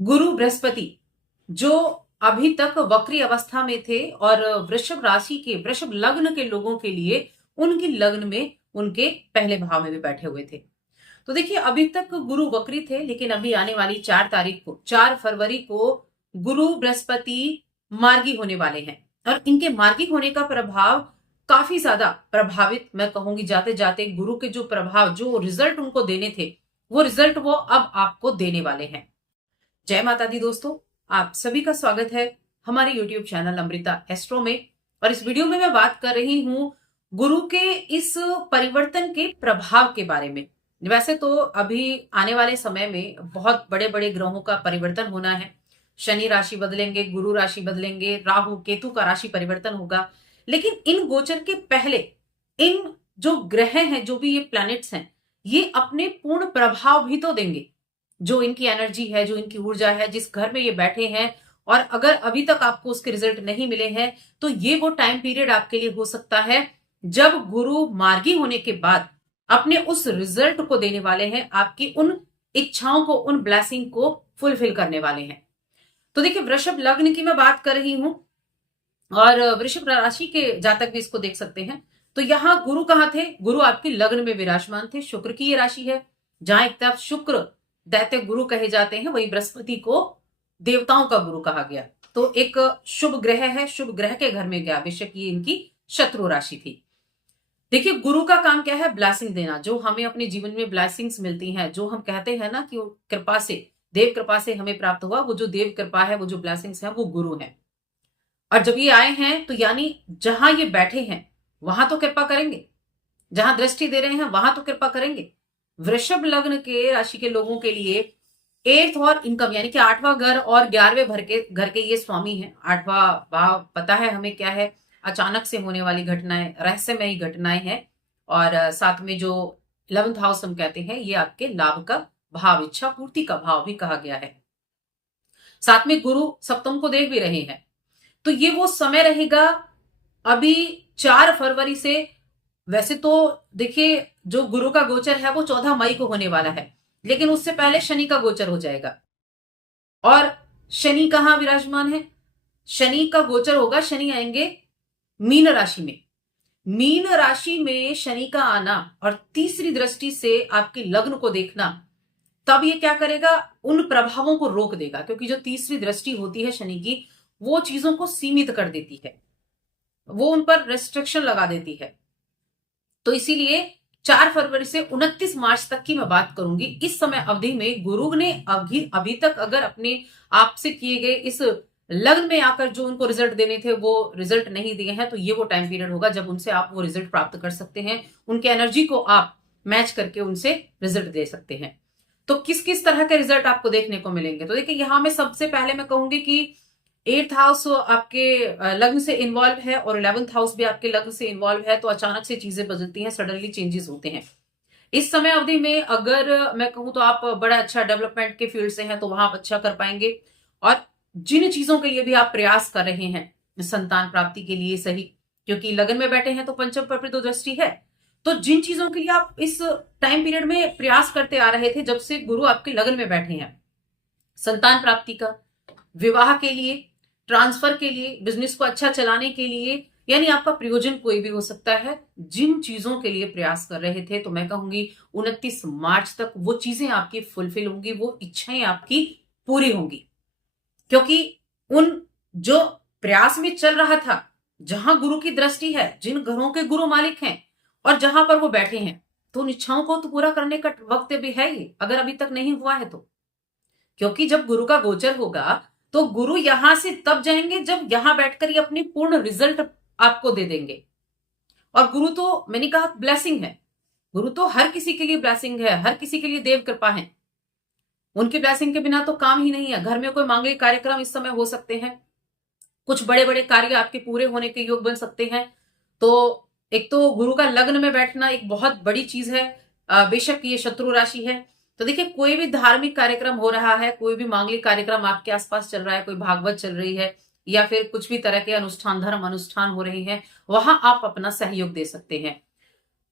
गुरु बृहस्पति जो अभी तक वक्री अवस्था में थे और वृषभ राशि के वृषभ लग्न के लोगों के लिए उनकी लग्न में उनके पहले भाव में भी बैठे हुए थे। तो देखिए अभी तक गुरु वक्री थे, लेकिन अभी आने वाली 4 तारीख को 4 फरवरी को गुरु बृहस्पति मार्गी होने वाले हैं। और इनके मार्गी होने का प्रभाव काफी ज्यादा प्रभावित, मैं कहूंगी जाते जाते गुरु के जो प्रभाव, जो रिजल्ट उनको देने थे, वो रिजल्ट वो अब आपको देने वाले हैं। जय माता दी दोस्तों, आप सभी का स्वागत है हमारे YouTube चैनल अमृता एस्ट्रो में। और इस वीडियो में मैं बात कर रही हूं गुरु के इस परिवर्तन के प्रभाव के बारे में। वैसे तो अभी आने वाले समय में बहुत बड़े बड़े ग्रहों का परिवर्तन होना है। शनि राशि बदलेंगे, गुरु राशि बदलेंगे, राहु केतु का राशि परिवर्तन होगा। लेकिन इन गोचर के पहले इन जो ग्रह हैं, जो भी ये प्लैनेट्स हैं, ये अपने पूर्ण प्रभाव भी तो देंगे। जो इनकी एनर्जी है, जो इनकी ऊर्जा है, जिस घर में ये बैठे हैं, और अगर अभी तक आपको उसके रिजल्ट नहीं मिले हैं, तो ये वो टाइम पीरियड आपके लिए हो सकता है जब गुरु मार्गी होने के बाद अपने उस रिजल्ट को देने वाले हैं, आपकी उन इच्छाओं को, उन ब्लेसिंग को फुलफिल करने वाले हैं। तो देखिए वृषभ लग्न की मैं बात कर रही हूं और वृषभ राशि के जातक भी इसको देख सकते हैं। तो यहां गुरु कहां थे? गुरु आपकी लग्न में विराजमान थे। शुक्र की ये राशि है, जहां एक तरफ शुक्र दैत्य गुरु कहे जाते हैं, वही बृहस्पति को देवताओं का गुरु कहा गया। तो एक शुभ ग्रह है, शुभ ग्रह के घर में गया, बेशक ये इनकी शत्रु राशि थी। देखिए गुरु का काम क्या है? ब्लेसिंग देना। जो हमें अपने जीवन में ब्लेसिंग्स मिलती हैं, जो हम कहते हैं ना कि कृपा से, देव कृपा से हमें प्राप्त हुआ, वो जो देव कृपा है, वो जो ब्लेसिंग्स है, वो गुरु है। और जब ये आए हैं तो यानी जहां ये बैठे हैं वहां तो कृपा करेंगे, जहां दृष्टि दे रहे हैं वहां तो कृपा करेंगे। वृषभ लग्न के राशि के लोगों के लिए 8th और इनकम यानी कि 8वां घर और 11वें घर के ये स्वामी हैं। 8वां भाव पता है हमें क्या है? अचानक से होने वाली घटनाएं, रहस्यमयी घटनाएं हैं। और साथ में जो 11th हाउस हम कहते हैं, ये आपके लाभ का भाव, इच्छा पूर्ति का भाव भी कहा गया है। साथ में गुरु सप्तम को देख भी रहे हैं। तो ये वो समय रहेगा अभी 4 फरवरी से। वैसे तो देखिए जो गुरु का गोचर है वो 14 मई को होने वाला है, लेकिन उससे पहले शनि का गोचर हो जाएगा। और शनि कहां विराजमान है? शनि का गोचर होगा, शनि आएंगे मीन राशि में। मीन राशि में शनि का आना और तीसरी दृष्टि से आपके लग्न को देखना, तब ये क्या करेगा? उन प्रभावों को रोक देगा, क्योंकि जो तीसरी दृष्टि होती है शनि की, वो चीजों को सीमित कर देती है, वो उन पर रेस्ट्रिक्शन लगा देती है। तो इसीलिए 4 फरवरी से 29 मार्च तक की मैं बात करूंगी। इस समय अवधि में गुरु ने अभी तक अगर अपने आप से किए गए इस लग्न में आकर जो उनको रिजल्ट देने थे वो रिजल्ट नहीं दिए हैं, तो ये वो टाइम पीरियड होगा जब उनसे आप वो रिजल्ट प्राप्त कर सकते हैं। उनके एनर्जी को आप मैच करके उनसे रिजल्ट दे सकते हैं। तो किस किस तरह के रिजल्ट आपको देखने को मिलेंगे? तो देखिए यहां में सबसे पहले मैं कहूंगी कि 8th हाउस आपके लग्न से इन्वॉल्व है और 11th हाउस भी आपके लग्न से इन्वॉल्व है। तो अचानक से चीजें बदलती हैं, सडनली चेंजेस होते हैं। इस समय अवधि में अगर मैं कहूं तो आप बड़ा अच्छा डेवलपमेंट के फील्ड से हैं, तो वहां आप अच्छा कर पाएंगे। और जिन चीजों के लिए भी आप प्रयास कर रहे हैं, संतान प्राप्ति के लिए सही, क्योंकि लगन में बैठे हैं तो पंचम पर तो दृष्टि है। तो जिन चीजों के लिए आप इस टाइम पीरियड में प्रयास करते आ रहे थे, जब से गुरु आपके लगन में बैठे हैं, संतान प्राप्ति का, विवाह के लिए, ट्रांसफर के लिए, बिजनेस को अच्छा चलाने के लिए, यानी आपका प्रयोजन कोई भी हो सकता है। जिन चीजों के लिए प्रयास कर रहे थे, तो मैं कहूंगी 29 मार्च तक वो चीजें आपकी फुलफिल होंगी, वो इच्छाएं आपकी पूरी होंगी। क्योंकि उन जो प्रयास में चल रहा था, जहां गुरु की दृष्टि है, जिन घरों के गुरु मालिक हैं और जहां पर वो बैठे हैं, तो उन इच्छाओं को तो पूरा करने का वक्त भी है ही, अगर अभी तक नहीं हुआ है तो। क्योंकि जब गुरु का गोचर होगा तो गुरु यहां से तब जाएंगे जब यहां बैठकर ये अपनी पूर्ण रिजल्ट आपको दे देंगे। और गुरु तो मैंने कहा ब्लेसिंग है, गुरु तो हर किसी के लिए ब्लेसिंग है, हर किसी के लिए देव कृपा है। उनकी ब्लेसिंग के बिना तो काम ही नहीं है। घर में कोई मांगलिक कार्यक्रम इस समय हो सकते हैं, कुछ बड़े बड़े कार्य आपके पूरे होने के योग बन सकते हैं। तो एक तो गुरु का लग्न में बैठना एक बहुत बड़ी चीज है। बेशक ये शत्रु राशि है। तो देखिए कोई भी धार्मिक कार्यक्रम हो रहा है, कोई भी मांगलिक कार्यक्रम आपके आसपास चल रहा है, कोई भागवत चल रही है, या फिर कुछ भी तरह के अनुष्ठान, धर्म अनुष्ठान हो रहे हैं, वहां आप अपना सहयोग दे सकते हैं।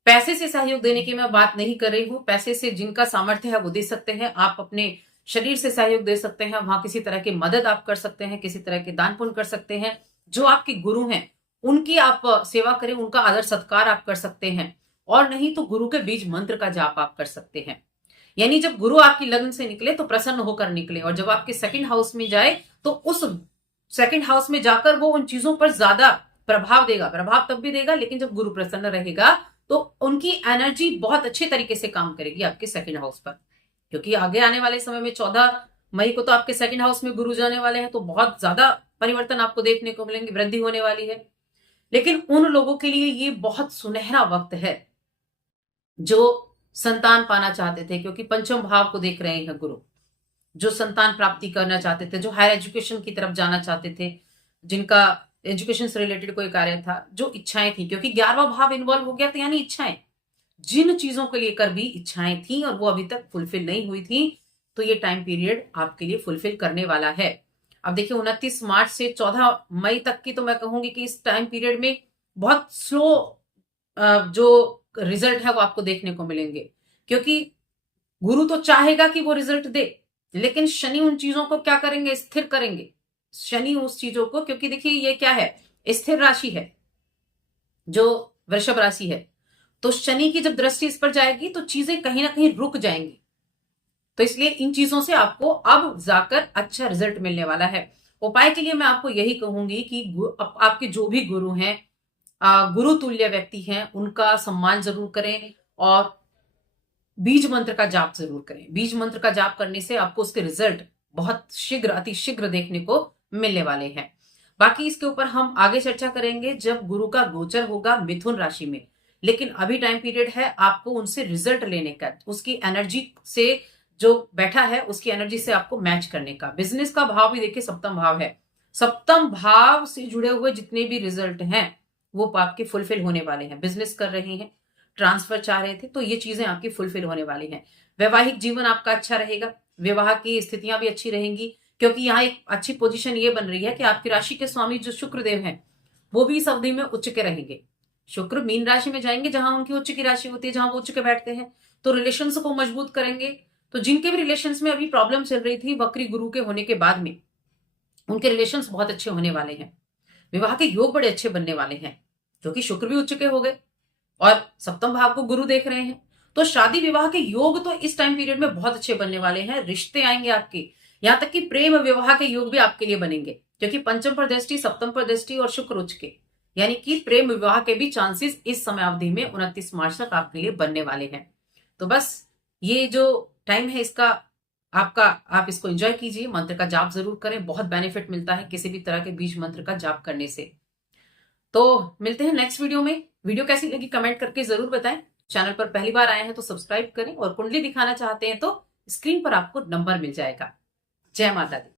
पैसे से सहयोग देने की मैं बात नहीं कर रही हूं। पैसे से जिनका सामर्थ्य है वो दे सकते हैं। आप अपने शरीर से सहयोग दे सकते हैं, वहां किसी तरह की मदद आप कर सकते हैं, किसी तरह के दान पुण्य कर सकते हैं। जो आपके गुरु हैं उनकी आप सेवा करें, उनका आदर सत्कार आप कर सकते हैं। और नहीं तो गुरु के बीज मंत्र का जाप आप कर सकते हैं। यानी जब गुरु आपकी लग्न से निकले तो प्रसन्न होकर निकले, और जब आपके सेकंड हाउस में जाए तो उस सेकंड हाउस में जाकर वो उन चीजों पर ज्यादा प्रभाव देगा। प्रभाव तब भी देगा लेकिन जब गुरु प्रसन्न रहेगा तो उनकी एनर्जी बहुत अच्छे तरीके से काम करेगी आपके सेकंड हाउस पर। क्योंकि आगे आने वाले समय में 14 मई को तो आपके सेकंड हाउस में गुरु जाने वाले हैं, तो बहुत ज्यादा परिवर्तन आपको देखने को मिलेंगे, वृद्धि होने वाली है। लेकिन उन लोगों के लिए ये बहुत सुनहरा वक्त है जो संतान पाना चाहते थे, क्योंकि पंचम भाव को देख रहे हैं गुरु। जो संतान प्राप्ति करना चाहते थे, जो हायर एजुकेशन की तरफ जाना चाहते थे, जिनका एजुकेशन से रिलेटेड कोई कार्य था, जो इच्छाएं थी, क्योंकि 11वां भाव इन्वॉल्व हो गया था, यानी इच्छाएं, जिन चीजों को लेकर भी इच्छाएं थी और वो अभी तक फुलफिल नहीं हुई थी, तो ये टाइम पीरियड आपके लिए फुलफिल करने वाला है। अब देखिए 29 मार्च से 14 मई तक की तो मैं कहूंगी कि इस टाइम पीरियड में बहुत स्लो जो रिजल्ट है वो आपको देखने को मिलेंगे, क्योंकि गुरु तो चाहेगा कि वो रिजल्ट दे, लेकिन शनि उन चीजों को क्या करेंगे, स्थिर करेंगे। शनि उस चीजों को, क्योंकि देखिए ये क्या है, स्थिर राशि है जो वृषभ राशि है, तो शनि की जब दृष्टि इस पर जाएगी तो चीजें कहीं ना कहीं रुक जाएंगी। तो इसलिए इन चीजों से आपको अब जाकर अच्छा रिजल्ट मिलने वाला है। उपाय के लिए मैं आपको यही कहूंगी कि आपके जो भी गुरु हैं, गुरु तुल्य व्यक्ति हैं, उनका सम्मान जरूर करें और बीज मंत्र का जाप जरूर करें। बीज मंत्र का जाप करने से आपको उसके रिजल्ट बहुत शीघ्र, अति शीघ्र देखने को मिलने वाले हैं। बाकी इसके ऊपर हम आगे चर्चा करेंगे जब गुरु का गोचर होगा मिथुन राशि में। लेकिन अभी टाइम पीरियड है आपको उनसे रिजल्ट लेने का, उसकी एनर्जी से जो बैठा है उसकी एनर्जी से आपको मैच करने का। बिजनेस का भाव भी देखिए सप्तम भाव है, सप्तम भाव से जुड़े हुए जितने भी रिजल्ट हैं वो आपके फुलफिल होने वाले हैं। बिजनेस कर रहे हैं, ट्रांसफर चाह रहे थे, तो ये चीजें आपकी फुलफिल होने वाली हैं। वैवाहिक जीवन आपका अच्छा रहेगा, विवाह की स्थितियां भी अच्छी रहेंगी, क्योंकि यहाँ एक अच्छी पोजीशन ये बन रही है कि आपकी राशि के स्वामी जो शुक्रदेव हैं वो भी इस अवधि में उच्च के रहेंगे। शुक्र मीन राशि में जाएंगे जहां उनकी उच्च की राशि होती है, जहां वो उच्च के बैठते हैं, तो रिलेशन को मजबूत करेंगे। तो जिनके भी रिलेशन में अभी प्रॉब्लम चल रही थी वक्री गुरु के होने के बाद में, उनके रिलेशन बहुत अच्छे होने वाले हैं। विवाह के योग बड़े अच्छे बनने वाले हैं, क्योंकि शुक्र भी उच्च के हो गए और सप्तम भाव को गुरु देख रहे हैं। तो शादी विवाह के योग तो इस टाइम पीरियड में बहुत अच्छे बनने वाले हैं। रिश्ते आएंगे आपके, यहां तक कि प्रेम विवाह के योग भी आपके लिए बनेंगे, क्योंकि पंचम पर दृष्टि, सप्तम पर दृष्टि और शुक्र उच्च के, यानी कि प्रेम विवाह के भी चांसेस इस समय अवधि में 29 मार्च तक आपके लिए बनने वाले हैं। तो बस ये जो टाइम है इसका आपका, आप इसको एंजॉय कीजिए। मंत्र का जाप जरूर करें, बहुत बेनिफिट मिलता है किसी भी तरह के बीज मंत्र का जाप करने से। तो मिलते हैं नेक्स्ट वीडियो में। वीडियो कैसी लगी कमेंट करके जरूर बताएं। चैनल पर पहली बार आए हैं तो सब्सक्राइब करें, और कुंडली दिखाना चाहते हैं तो स्क्रीन पर आपको नंबर मिल जाएगा। जय माता दी।